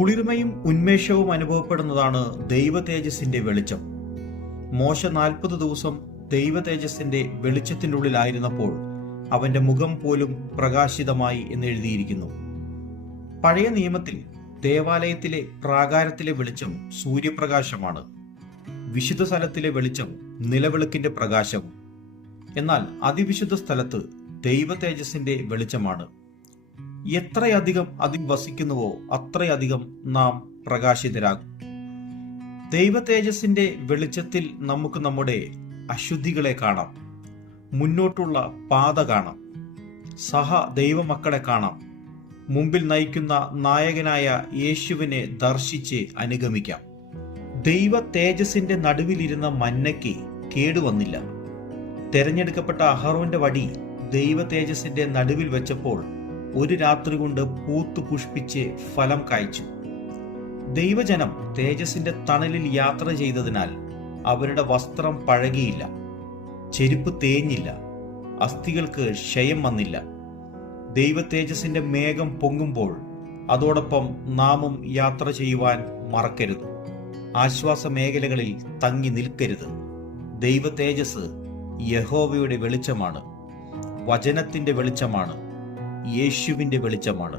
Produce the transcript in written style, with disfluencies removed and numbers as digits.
കുളിർമയും ഉന്മേഷവും അനുഭവപ്പെടുന്നതാണ് ദൈവ തേജസ്സിന്റെ വെളിച്ചം. മോശ 40 ദിവസം ദൈവ തേജസ്സിന്റെ വെളിച്ചത്തിൻ്റെ ഉള്ളിലായിരുന്നപ്പോൾ അവന്റെ മുഖം പോലും പ്രകാശിതമായി എന്നെഴുതിയിരിക്കുന്നു. പഴയ നിയമത്തിൽ ദേവാലയത്തിലെ പ്രാകാരത്തിലെ വെളിച്ചം സൂര്യപ്രകാശമാണ്, വിശുദ്ധ സ്ഥലത്തിലെ വെളിച്ചം നിലവിളക്കിന്റെ പ്രകാശവും. എന്നാൽ അതിവിശുദ്ധ സ്ഥലത്ത് ദൈവ തേജസ്സിന്റെ വെളിച്ചമാണ്. എത്രയധികം അതിൽ വസിക്കുന്നുവോ അത്രയധികം നാം പ്രകാശിതരാകും. ദൈവ തേജസ്സിന്റെ വെളിച്ചത്തിൽ നമുക്ക് നമ്മുടെ അശുദ്ധികളെ കാണാം, മുന്നോട്ടുള്ള പാത കാണാം, സഹ ദൈവമക്കളെ കാണാം, മുമ്പിൽ നയിക്കുന്ന നായകനായ യേശുവിനെ ദർശിച്ച് അനുഗമിക്കാം. ദൈവ തേജസ്സിന്റെ നടുവിലിരുന്ന മന്നയ്ക്ക് കേടുവന്നില്ല. തെരഞ്ഞെടുക്കപ്പെട്ട അഹറോന്റെ വടി ദൈവ തേജസ്സിന്റെ നടുവിൽ വെച്ചപ്പോൾ ഒരു രാത്രി കൊണ്ട് പൂത്തു പുഷ്പിച്ച് ഫലം കായ്ച്ചു. ദൈവജനം തേജസ്സിന്റെ തണലിൽ യാത്ര ചെയ്തതിനാൽ അവരുടെ വസ്ത്രം പഴകിയില്ല, ചെരുപ്പ് തേഞ്ഞില്ല, അസ്ഥികൾക്ക് ക്ഷയം വന്നില്ല. ദൈവ തേജസ്സിന്റെ മേഘം പൊങ്ങുമ്പോൾ അതോടൊപ്പം നാമും യാത്ര ചെയ്യുവാൻ മറക്കരുത്. ആശ്വാസ മേഖലകളിൽ തങ്ങി നിൽക്കരുത്. ദൈവ തേജസ് യഹോവയുടെ വെളിച്ചമാണ്, വചനത്തിന്റെ വെളിച്ചമാണ്, യേശുവിന്റെ വെളിച്ചമാണ്.